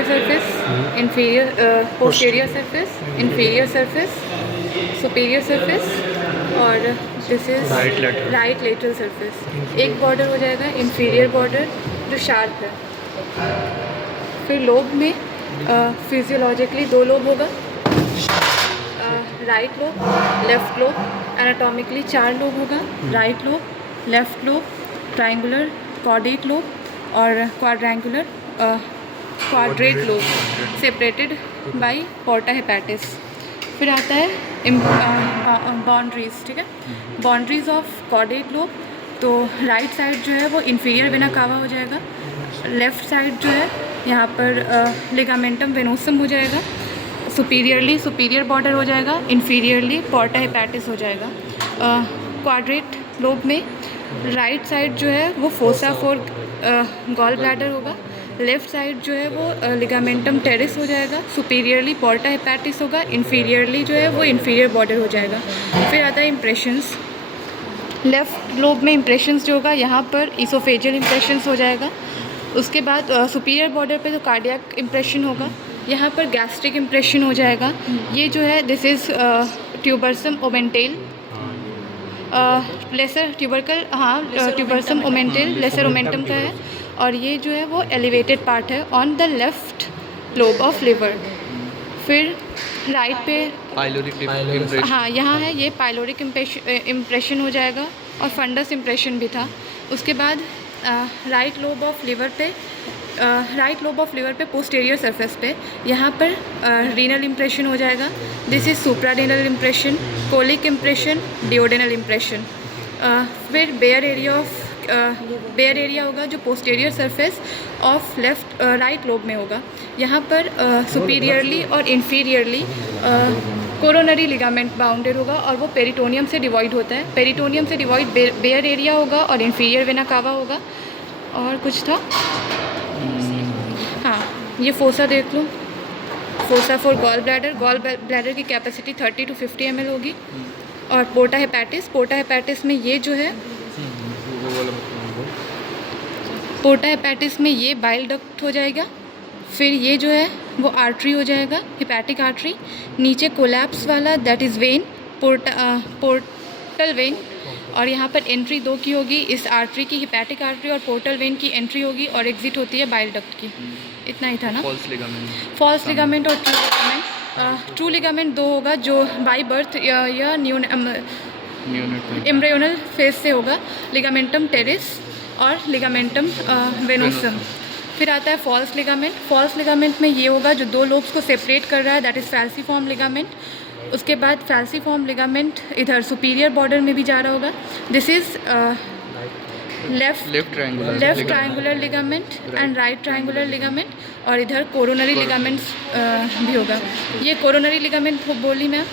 Superior surface, inferior posterior surface, inferior surface, superior surface और this is right lateral surface. एक border हो जाएगा inferior border जो sharp है। फिर लोब में फिजियोलॉजिकली दो लोब होगा, right lobe, left lobe. Anatomically 4 lobe होगा, right lobe, left lobe, triangular caudate lobe और quadrangular quadrate lobe separated by porta hepatis. फिर आता है बाउंड्रीज, ठीक है। बाउंड्रीज ऑफ कॉर्डेट लोब, तो राइट साइड जो है वो इंफीरियर वेना कावा हो जाएगा, लेफ़्ट साइड जो है यहाँ पर लिगामेंटम वेनोसम हो जाएगा, सुपीरियर बॉर्डर हो जाएगा, इन्फीरियरली पोर्टा हेपेटिस हो जाएगा। क्वाड्रेट लोब में राइट साइड जो है वो फोसा फॉर गॉल ब्लैडर होगा, लेफ़्ट साइड जो है वो लिगामेंटम टेरिस हो जाएगा, सुपीरियरली पोर्टा हेपेटिस होगा, इन्फीरियरली जो है वो इन्फीरियर बॉर्डर हो जाएगा। फिर आता है इम्प्रेशंस। लेफ़्ट लोब में इम्प्रेशंस जो होगा यहाँ पर इसोफेजियल इम्प्रेशंस हो जाएगा। उसके बाद सुपीरियर बॉर्डर पे तो कार्डियक इम्प्रेशन होगा, यहाँ पर गैस्ट्रिक इम्प्रेशन हो जाएगा। ये जो है this is tuberosum omentale, lesser tubercle, हाँ ट्यूबरसम ओमेंटेल लेसर ओमेंटम का है, और ये जो है वो एलिवेटेड पार्ट है on the left lobe of liver. फिर राइट पे पाइलोरिक, हाँ यहाँ है ये पाइलोरिक इम्प्रेशन हो जाएगा और फंडस इम्प्रेशन भी था। उसके बाद राइट लोब ऑफ लिवर पे पोस्टीरियर सरफेस पे यहाँ पर रीनल इम्प्रेशन हो जाएगा, this is suprarenal impression, colic impression, duodenal impression. फिर बेयर एरिया होगा जो posterior surface of right lobe में होगा, यहाँ पर सुपीरियरली और इन्फीरियरली कोरोनरी लिगामेंट बाउंडेड होगा और वो पेरिटोनियम से डिवाइड होता है। पेरिटोनियम से डिवाइड बेयर एरिया होगा और इन्फीरियर वेना कावा होगा। और कुछ था, हाँ ये फोसा देख लो, फोसा फॉर गॉल ब्लैडर की कैपेसिटी 30 to 50 ml होगी। और पोर्टा हेपेटिस में ये जो है पोर्टा हेपेटिस में ये बाइल डक्ट हो जाएगा। फिर ये जो है वो आर्टरी हो जाएगा, हिपैटिक आर्टरी। नीचे कोलैप्स वाला that is when, portal vein, और यहाँ पर एंट्री 2 की होगी, इस आर्टरी की, हिपैटिक आर्टरी और पोर्टल वेन की एंट्री होगी और एग्जिट होती है बाइल डक्ट की। इतना ही था ना। फॉल्स लिगामेंट और ट्रू लिगामेंट। ट्रू लिगामेंट 2 होगा जो बाई बर्थ या एम्ब्रियोनल फेज से होगा, लिगामेंटम टेरिस और लिगामेंटम वेनोसम। फिर आता है फॉल्स लिगामेंट में ये होगा जो 2 लोब्स को सेपरेट कर रहा है, दैट इज़ फैल्सीफॉर्म लिगामेंट। उसके बाद फैल्सीफॉर्म लिगामेंट इधर सुपीरियर बॉर्डर में भी जा रहा होगा, this is left triangular ligament and right triangular ligament. और इधर कोरोनरी लिगामेंट्स भी होगा। ये कोरोनरी लिगामेंट बोली मैं,